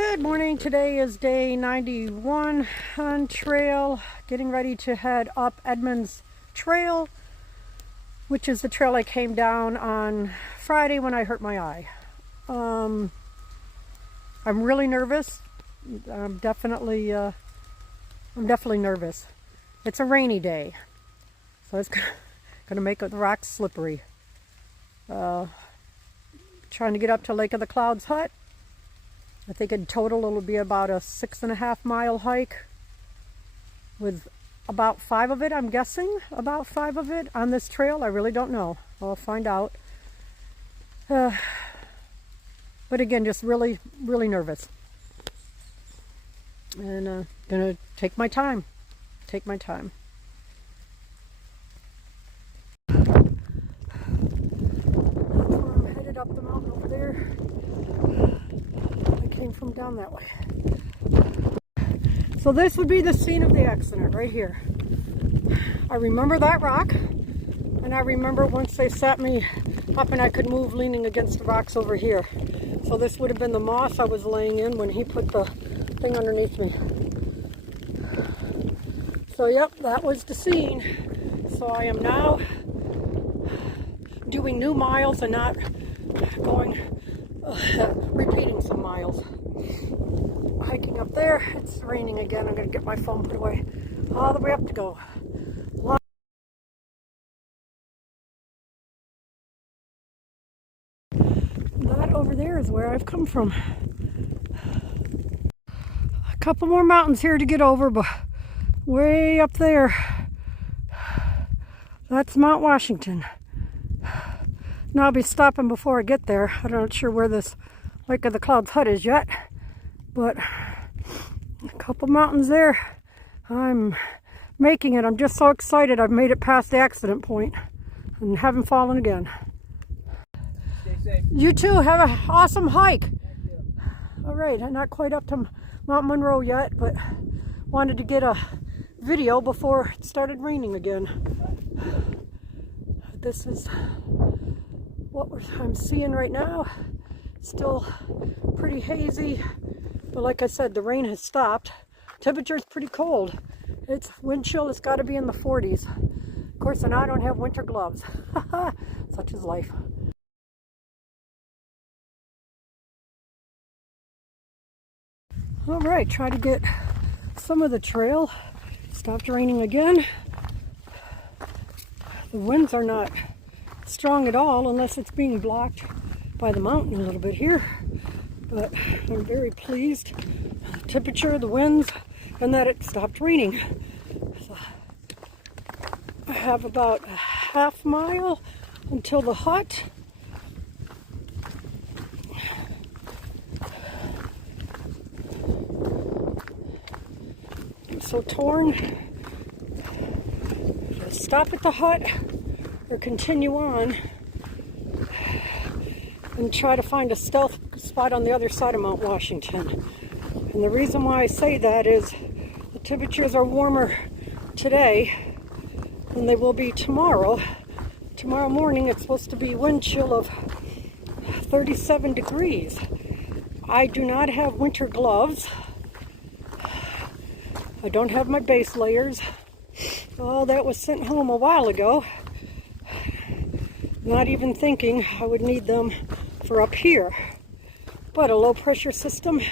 Good morning. Today is day 91 on trail, getting ready to head up Edmands Trail, which is the trail I came down on Friday when I hurt my eye. I'm really nervous. I'm definitely nervous. It's a rainy day, so it's gonna make the rocks slippery. Trying to get up to Lake of the Clouds Hut. I think in total it'll be about a 6.5 mile hike with about 5 of it, I'm guessing, about 5 of it on this trail. I really don't know. I'll find out. But again, just really nervous. And gonna take my time. I'm headed up the mountain over there. Came from down that way. So this would be the scene of the accident right here. I remember that rock, and I remember once they set me up and I could move leaning against the rocks over here. So this would have been the moss I was laying in when he put the thing underneath me. So yep, that was the scene. So I am now doing new miles and not going repeating some miles. Hiking up there, it's raining again. I'm going to get my phone put away. All the way up to go. That over there is where I've come from. A couple more mountains here to get over, but way up there, that's Mount Washington. Now I'll be stopping before I get there. I'm not sure where this Lake of the Clouds Hut is yet, but a couple mountains there. I'm making it. I'm just so excited I've made it past the accident point and haven't fallen again. Stay safe. You too. Have an awesome hike. All right, I'm not quite up to Mount Monroe yet, but wanted to get a video before it started raining again. This is what I'm seeing right now. Still pretty hazy, but like I said, the rain has stopped. Temperature's pretty cold. It's wind chill. It's got to be in the 40s. Of course, and I don't have winter gloves. Such is life. All right, try to get some of the trail. Stopped raining again. The winds are not strong at all unless it's being blocked by the mountain a little bit here, but I'm very pleased. The temperature, the winds, and that it stopped raining. So I have about a half mile until the hut. I'm so torn. Stop at the hut or continue on and try to find a stealth spot on the other side of Mount Washington. And the reason why I say that is the temperatures are warmer today than they will be tomorrow. Tomorrow morning it's supposed to be wind chill of 37 degrees. I do not have winter gloves. I don't have my base layers. All that was sent home a while ago. Not even thinking I would need them for up here. But a low pressure system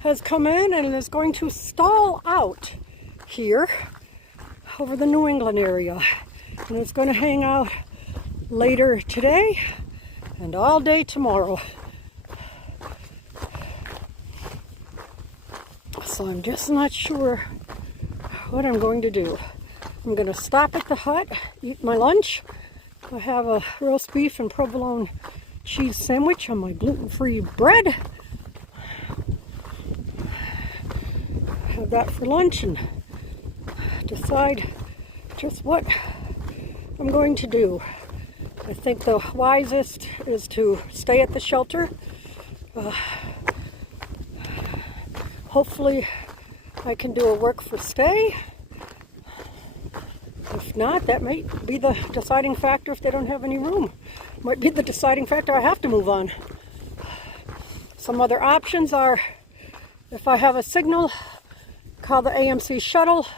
has come in and is going to stall out here over the New England area. And it's going to hang out later today and all day tomorrow. So I'm just not sure what I'm going to do. I'm going to stop at the hut, eat my lunch. I have a roast beef and provolone cheese sandwich on my gluten-free bread. Have that for lunch and decide just what I'm going to do. I think the wisest is to stay at the shelter. Hopefully I can do a work for stay. If not, that might be the deciding factor if they don't have any room. Might be the deciding factor I have to move on. Some other options are If I have a signal, call the AMC shuttle,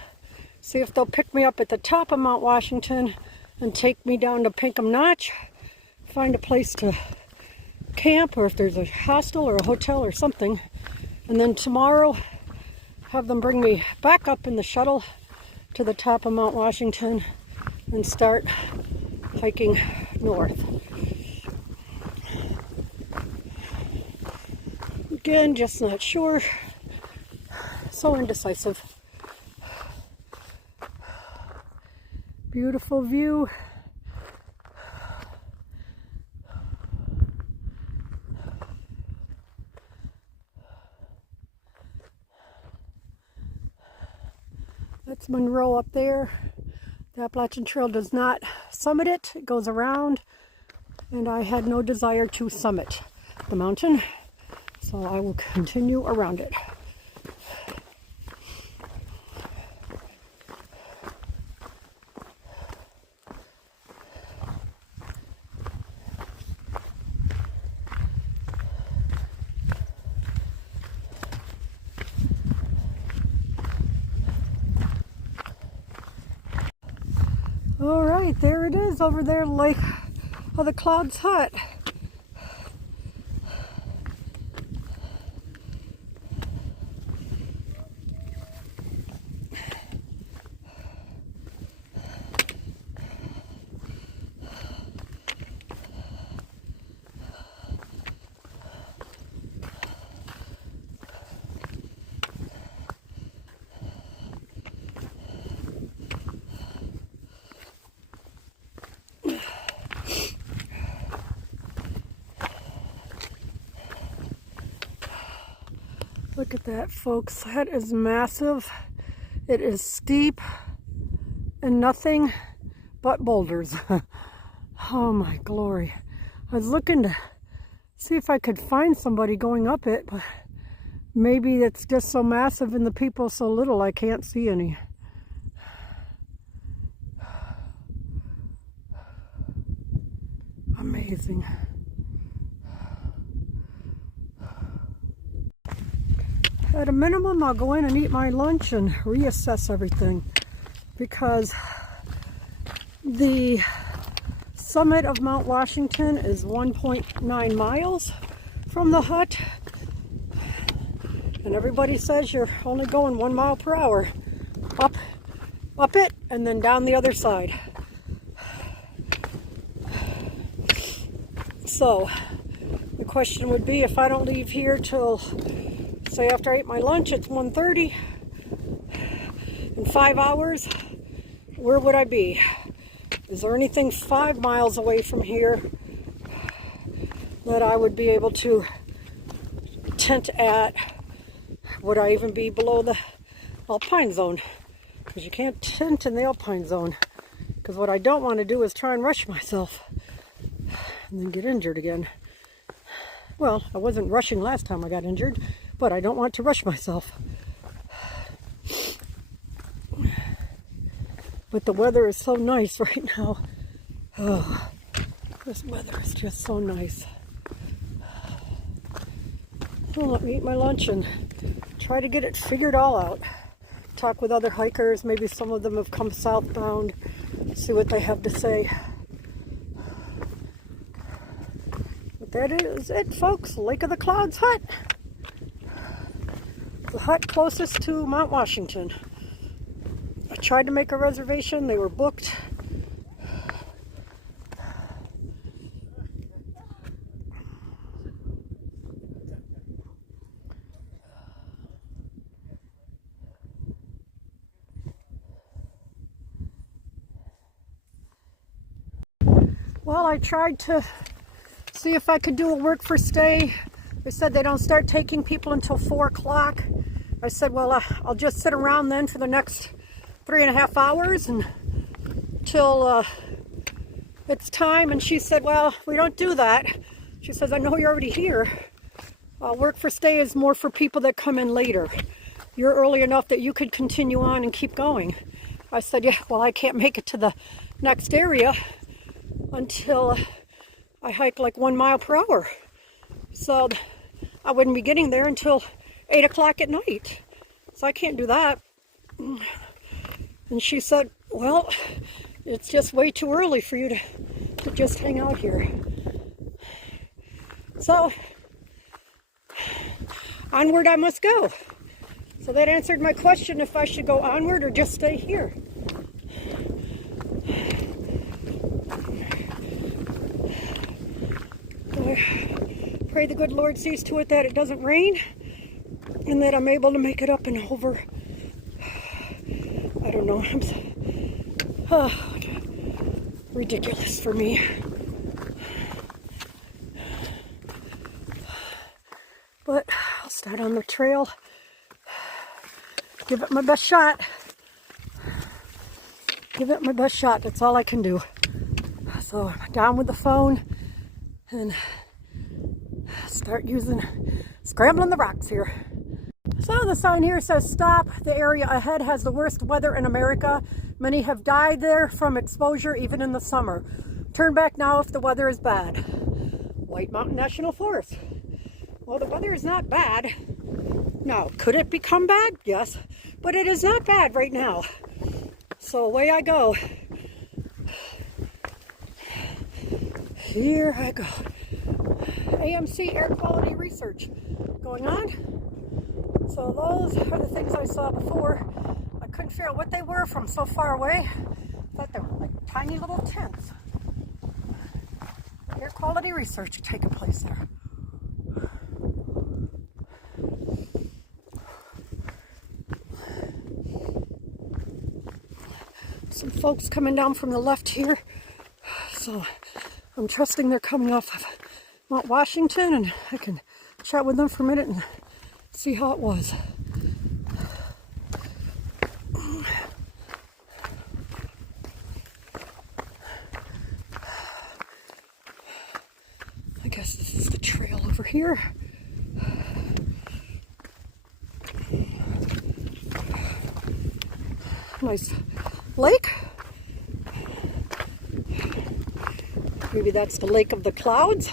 see if they'll pick me up at the top of Mount Washington and take me down to Pinkham Notch, find a place to camp, or if there's a hostel or a hotel or something, and then tomorrow have them bring me back up in the shuttle to the top of Mount Washington and start hiking north. Again, just not sure. So indecisive. Beautiful view. That's Monroe up there. The Appalachian Trail does not summit it. It goes around, and I had no desire to summit the mountain, so I will continue around it. All right, there it is over there, Lake of the Clouds Hut. Look at that, folks. That is massive. It is steep and nothing but boulders. Oh my glory. I was looking to see if I could find somebody going up it, but maybe it's just so massive and the people so little I can't see any. Amazing. At a minimum, I'll go in and eat my lunch and reassess everything, because the summit of Mount Washington is 1.9 miles from the hut, and everybody says you're only going 1 mile per hour up it and then down the other side. So the question would be, if I don't leave here till, say, after I ate my lunch, it's 1:30, in 5 hours, where would I be? Is there anything 5 miles away from here that I would be able to tent at? Would I even be below the alpine zone? Because you can't tent in the alpine zone. Because what I don't want to do is try and rush myself and then get injured again. Well, I wasn't rushing last time I got injured, but I don't want to rush myself. But the weather is so nice right now. Oh, this weather is just so nice. Well, let me eat my lunch and try to get it figured all out. Talk with other hikers. Maybe some of them have come southbound. See what they have to say. But that is it, folks. Lake of the Clouds Hut. The hut closest to Mount Washington. I tried to make a reservation. They were booked. Well, I tried to see if I could do a work for stay. They said they don't start taking people until 4 o'clock. I said, well, I'll just sit around then for the next 3.5 hours until it's time. And she said, well, we don't do that. She says, I know you're already here. Work for stay is more for people that come in later. You're early enough that you could continue on and keep going. I said, yeah, well, I can't make it to the next area until I hike like 1 mile per hour. So I wouldn't be getting there until 8 o'clock at night. So I can't do that. And she said, well, it's just way too early for you to just hang out here. So, onward I must go. So that answered my question if I should go onward or just stay here. I pray the good Lord sees to it that it doesn't rain and that I'm able to make it up and over. I don't know. Ridiculous for me. But I'll start on the trail. Give it my best shot. Give it my best shot. That's all I can do. So I'm down with the phone and start scrambling the rocks here. So the sign here says stop. The area ahead has the worst weather in America. Many have died there from exposure even in the summer. Turn back now if the weather is bad. White Mountain National Forest. Well, the weather is not bad. Now, could it become bad? Yes, but it is not bad right now. So away I go. Here I go. AMC air quality research going on. So those are the things I saw before. I couldn't figure out what they were from so far away. I thought they were like tiny little tents. Air quality research taking place there. Some folks coming down from the left here. So I'm trusting they're coming off of Mount Washington and I can chat with them for a minute and see how it was. I guess this is the trail over here. Nice lake. Maybe that's the Lake of the Clouds.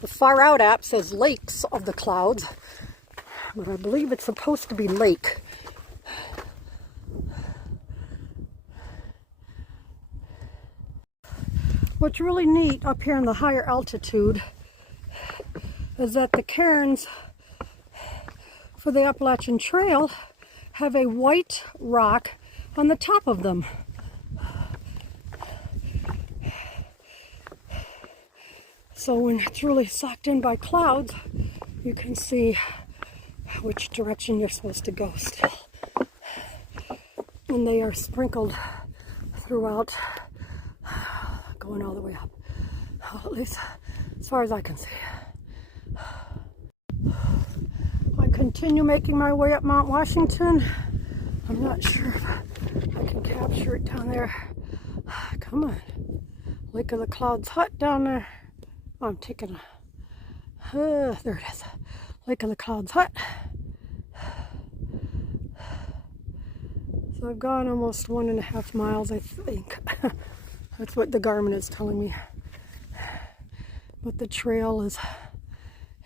The Far Out app says Lakes of the Clouds, but I believe it's supposed to be lake. What's really neat up here in the higher altitude is that the cairns for the Appalachian Trail have a white rock on the top of them. So when it's really sucked in by clouds, you can see which direction you're supposed to go still. And they are sprinkled throughout, going all the way up. Well, at least as far as I can see. I continue making my way up Mount Washington. I'm not sure if I can capture it down there. Come on. Lake of the Clouds Hut down there. Oh, I'm taking a... there it is. Lake of the Clouds Hut. So I've gone almost 1.5 miles, I think. That's what the Garmin is telling me. But the trail is...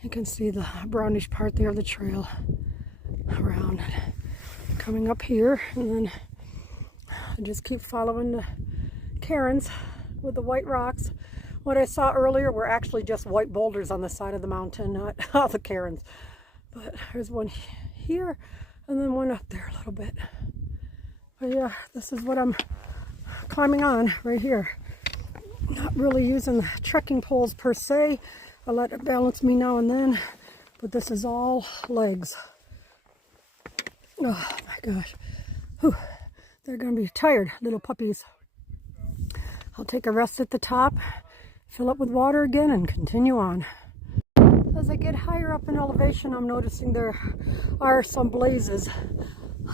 You can see the brownish part there of the trail around. Coming up here, and then I just keep following the cairns with the white rocks. What I saw earlier were actually just white boulders on the side of the mountain, not all the cairns. But there's one here, and then one up there a little bit. But yeah, this is what I'm climbing on right here. Not really using the trekking poles per se. I let it balance me now and then, but this is all legs. Oh my gosh. Whew. They're going to be tired, little puppies. I'll take a rest at the top, fill up with water again, and continue on. As I get higher up in elevation, I'm noticing there are some blazes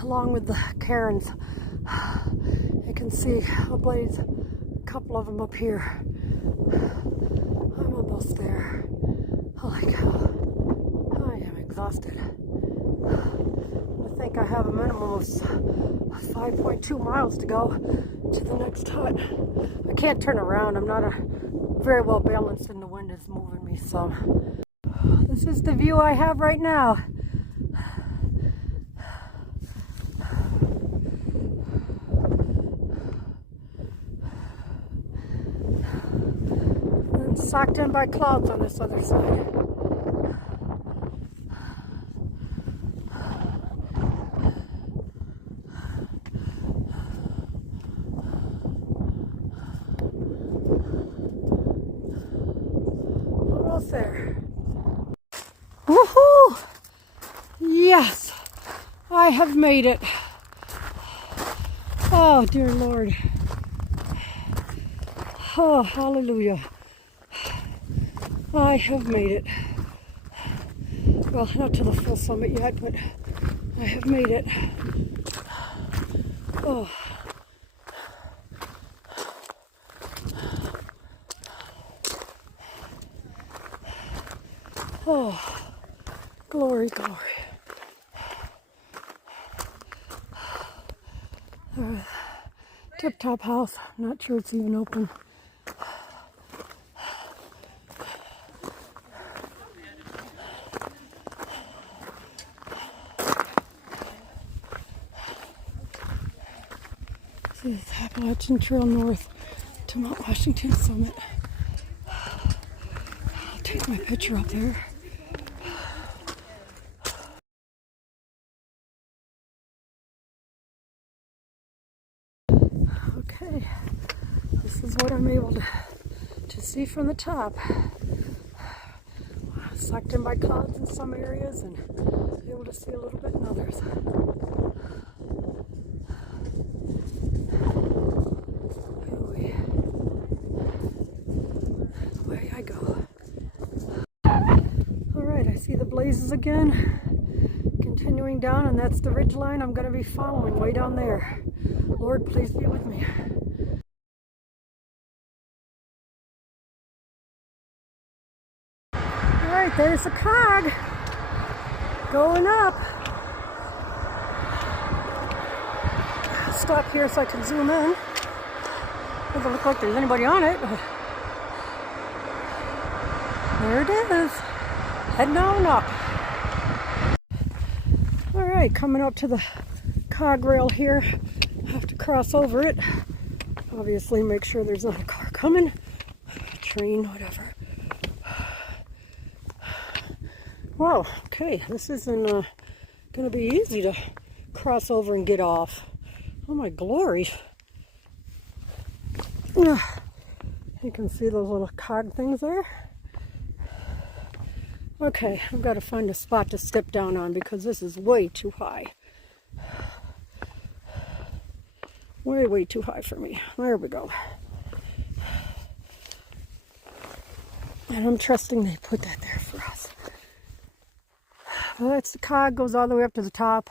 along with the cairns. You can see a blaze, a couple of them up here. I'm almost there. Holy cow. I am exhausted. I think I have a minimum of 5.2 miles to go to the next hut. I can't turn around. I'm not very well balanced and the wind is moving me, so This is the view I have right now. And socked in by clouds on this other side. There. Woohoo! Yes, I have made it. Oh, dear Lord. Oh, hallelujah. I have made it. Well, not to the full summit yet, but I have made it. Oh. Oh, glory, glory. Tip-top house. I'm not sure it's even open. This is Appalachian Trail north to Mount Washington summit. I'll take my picture up there. Okay, this is what I'm able to see from the top. Sucked in by clouds in some areas and able to see a little bit in others. Away I go. Alright, I see the blazes again. Continuing down, and that's the ridge line I'm going to be following way down there. Lord, please be with me. Alright, there's the cog going up. Stop here so I can zoom in. Doesn't look like there's anybody on it, but there it is. Heading on up. Alright, coming up to the cog rail here. I have to cross over it. Obviously make sure there's not a car coming. A train, whatever. Wow, okay, this isn't going to be easy to cross over and get off. Oh my glory. You can see those little cog things there. Okay, I've got to find a spot to step down on because this is way too high. Way too high for me. There we go. And I'm trusting they put that there for us. Well, that's the cog, goes all the way up to the top.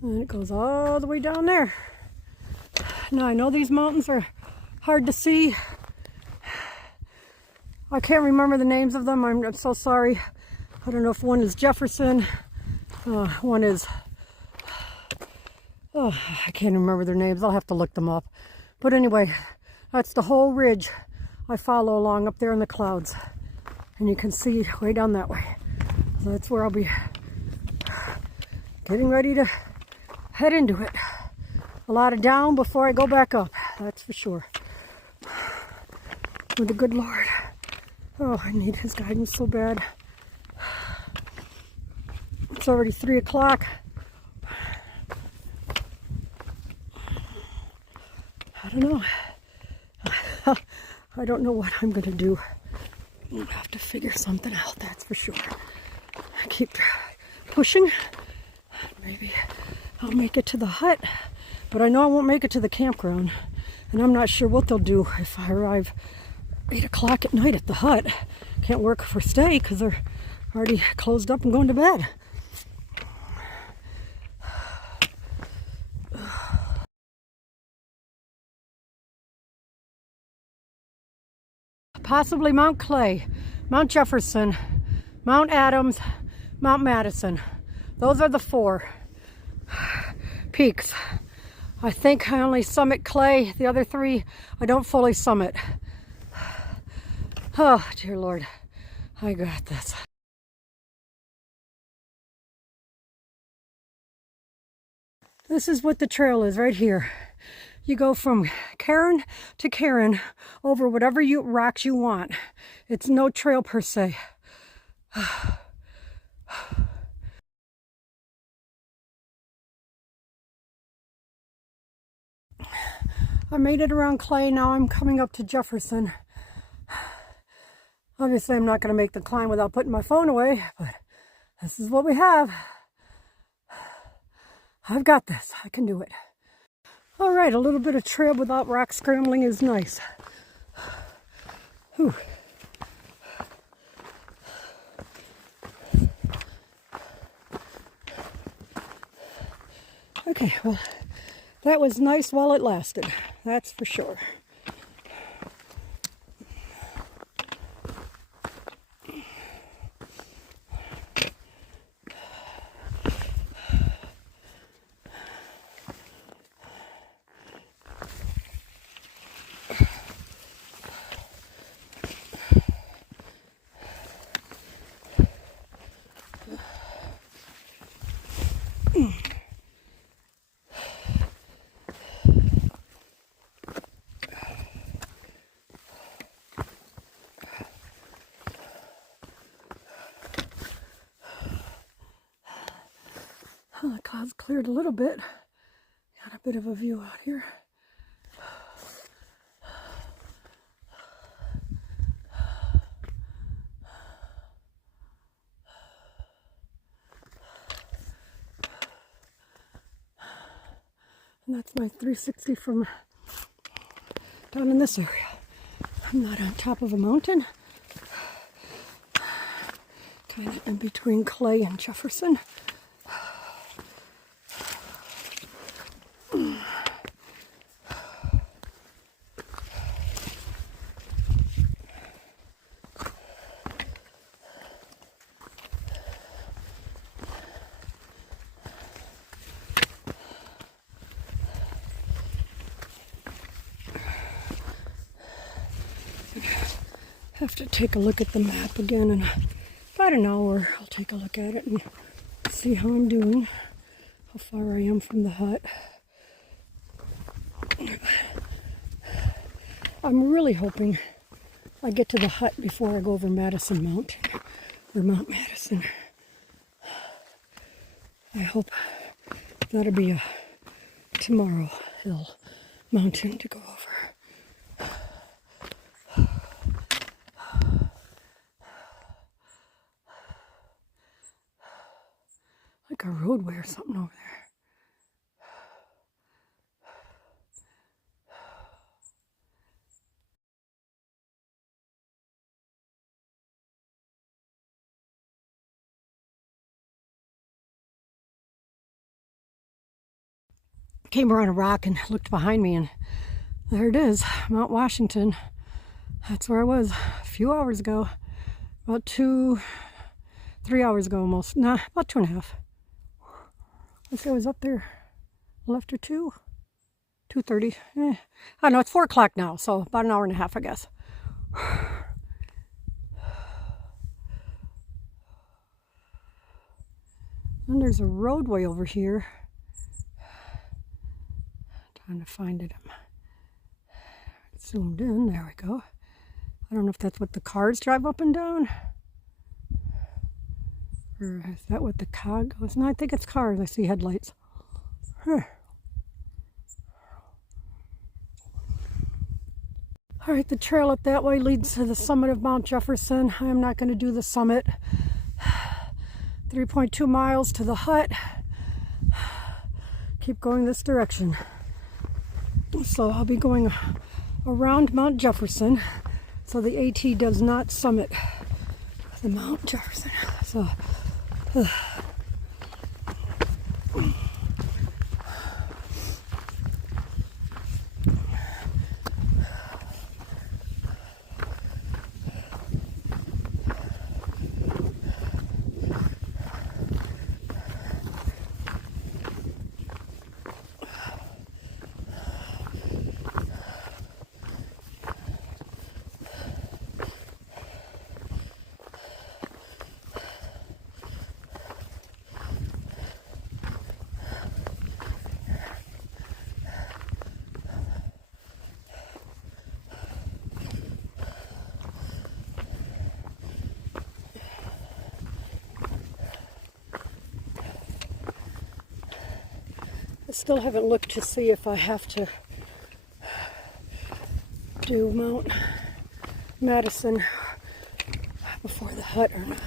And it goes all the way down there. Now I know these mountains are hard to see. I can't remember the names of them. I'm so sorry. I don't know if one is Jefferson. One is... Oh, I can't remember their names. I'll have to look them up. But anyway, that's the whole ridge I follow along up there in the clouds. And you can see way down that way. So that's where I'll be getting ready to head into it. A lot of down before I go back up. That's for sure. With the good Lord. Oh, I need his guidance so bad. It's already 3 o'clock. I don't know. I don't know what I'm going to do. I'm going to have to figure something out, that's for sure. I keep pushing. Maybe I'll make it to the hut. But I know I won't make it to the campground. And I'm not sure what they'll do if I arrive 8 o'clock at night at the hut. Can't work for stay because they're already closed up and going to bed. Possibly Mount Clay, Mount Jefferson, Mount Adams, Mount Madison. Those are the 4 peaks. I think I only summit Clay. The other 3 I don't fully summit. Oh, dear Lord, I got this. This is what the trail is right here. You go from cairn to cairn over whatever rocks you want. It's no trail per se. I made it around Clay. Now I'm coming up to Jefferson. Obviously, I'm not going to make the climb without putting my phone away, but this is what we have. I've got this. I can do it. All right, a little bit of trail without rock scrambling is nice. Whew. Okay, well, that was nice while it lasted. That's for sure. The clouds cleared a little bit. Got a bit of a view out here. And that's my 360 from down in this area. I'm not on top of a mountain. Kind of in between Clay and Jefferson. Have to take a look at the map again in about an hour. I'll take a look at it and see how I'm doing, how far I am from the hut. I'm really hoping I get to the hut before I go over Madison Mountain, or Mount Madison. I hope that'll be a tomorrow hill mountain to go over. Like a roadway or something over there. Came around a rock and looked behind me, and there it is, Mount Washington. That's where I was a few hours ago. About 3 hours ago almost. Nah, about 2.5. I see I was up there a little after 2. 2:30. I don't know, it's 4 o'clock now, so about an hour and a half, I guess. And there's a roadway over here. Trying to find it. I'm zoomed in. There we go. I don't know if that's what the cars drive up and down. Or is that what the cog goes? No, I think it's cars. I see headlights. Huh. All right, the trail up that way leads to the summit of Mount Jefferson. I am not going to do the summit. 3.2 miles to the hut. Keep going this direction. So I'll be going around Mount Jefferson, so the AT does not summit the Mount Jefferson. So still haven't looked to see if I have to do Mount Madison before the hut or not.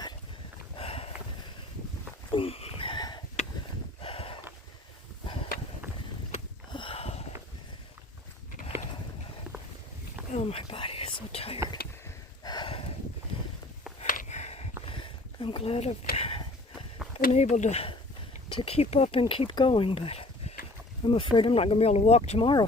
Oh, my body is so tired. I'm glad I've been able to keep up and keep going, but I'm afraid I'm not going to be able to walk tomorrow.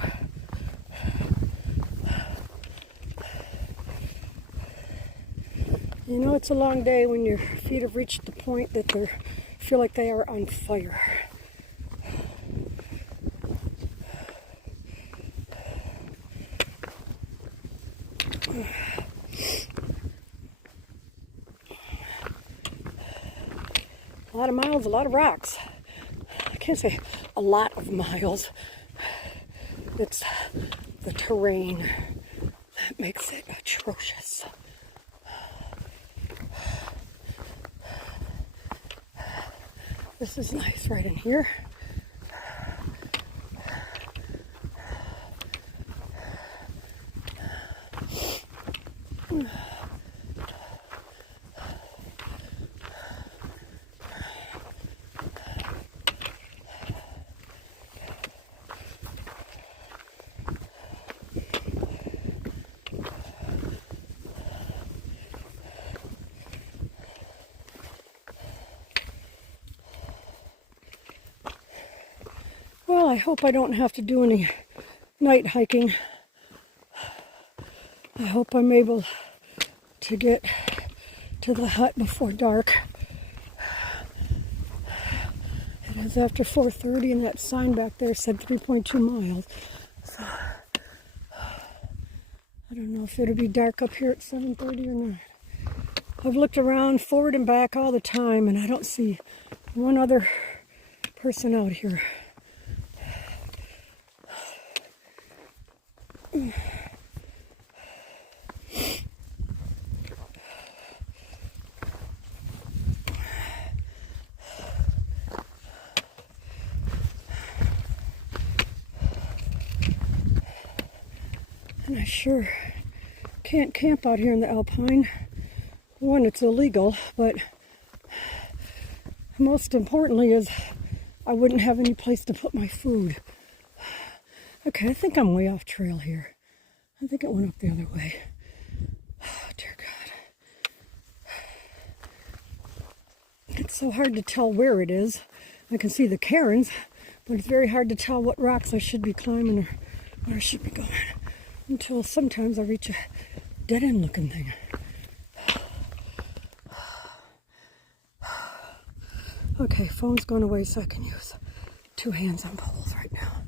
You know, it's a long day when your feet have reached the point that they feel like they are on fire. A lot of miles, a lot of rocks. I can't say a lot of miles. It's the terrain that makes it atrocious. This is nice right in here. Well, I hope I don't have to do any night hiking. I hope I'm able to get to the hut before dark. It is after 4:30 and that sign back there said 3.2 miles. So I don't know if it'll be dark up here at 7:30 or not. I've looked around forward and back all the time and I don't see one other person out here. And I sure can't camp out here in the Alpine. One, it's illegal, but most importantly is I wouldn't have any place to put my food. Okay, I think I'm way off trail here. I think it went up the other way. Oh, dear God. It's so hard to tell where it is. I can see the cairns, but it's very hard to tell what rocks I should be climbing or where I should be going. Until sometimes I reach a dead-end looking thing. Okay, phone's going away so I can use two hands on poles right now.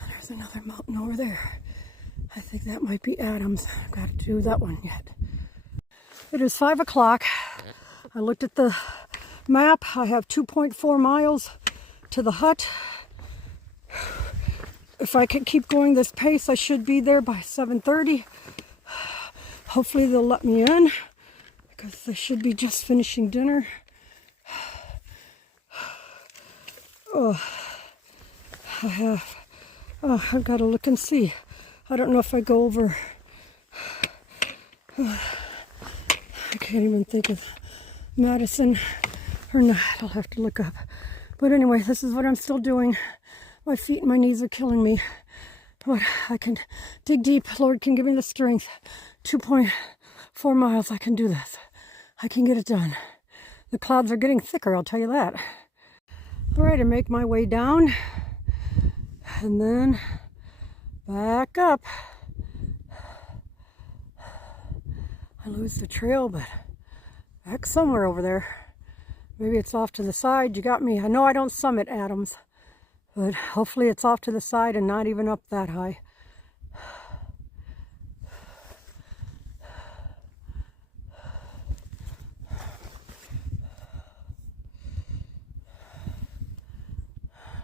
And there's another mountain over there. I think that might be Adams. I've got to do that one yet. It is 5 o'clock. I looked at the map. I have 2.4 miles to the hut. If I can keep going this pace, I should be there by 7:30. Hopefully they'll let me in because they should be just finishing dinner. Oh, I've got to look and see. I don't know if I go over. I can't even think of Madison or not. I'll have to look up. But anyway, this is what I'm still doing. My feet and my knees are killing me. But I can dig deep. Lord can give me the strength. 2.4 miles. I can do this. I can get it done. The clouds are getting thicker, I'll tell you that. All right, I make my way down. And then back up. I lose the trail, but back somewhere over there. Maybe it's off to the side. You got me. I know I don't summit Adams. But hopefully it's off to the side and not even up that high.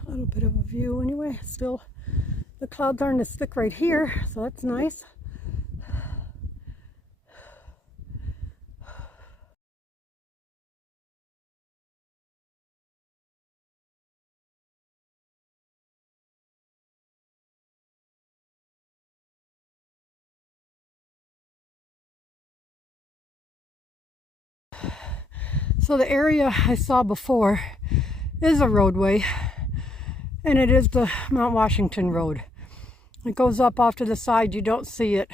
A little bit of a view anyway. Still, the clouds aren't as thick right here, so that's nice. So the area I saw before is a roadway, and it is the Mount Washington Road. It goes up off to the side, you don't see it,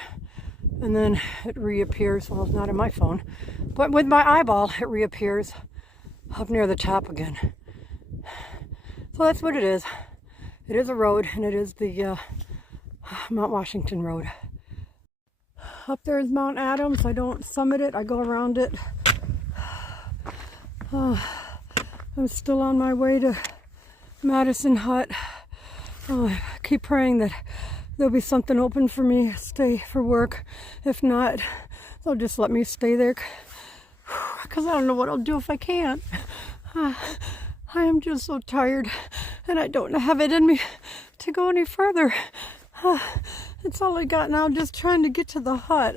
and then it reappears. Well, it's not in my phone, but with my eyeball it reappears up near the top again. So that's what it is. It is a road, and it is the Mount Washington Road. Up there is Mount Adams. I don't summit it, I go around it. I'm still on my way to Madison Hut. I keep praying that there'll be something open for me to stay for work. If not, they'll just let me stay there, because I don't know what I'll do if I can't. I am just so tired, and I don't have it in me to go any further. It's all I got now, just trying to get to the hut.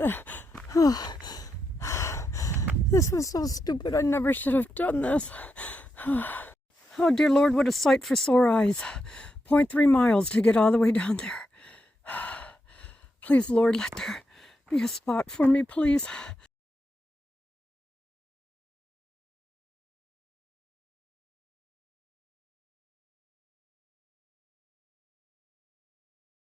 This was so stupid. I never should have done this. Oh dear Lord, what a sight for sore eyes. 0.3 miles to get all the way down there. Please, Lord, let there be a spot for me, please.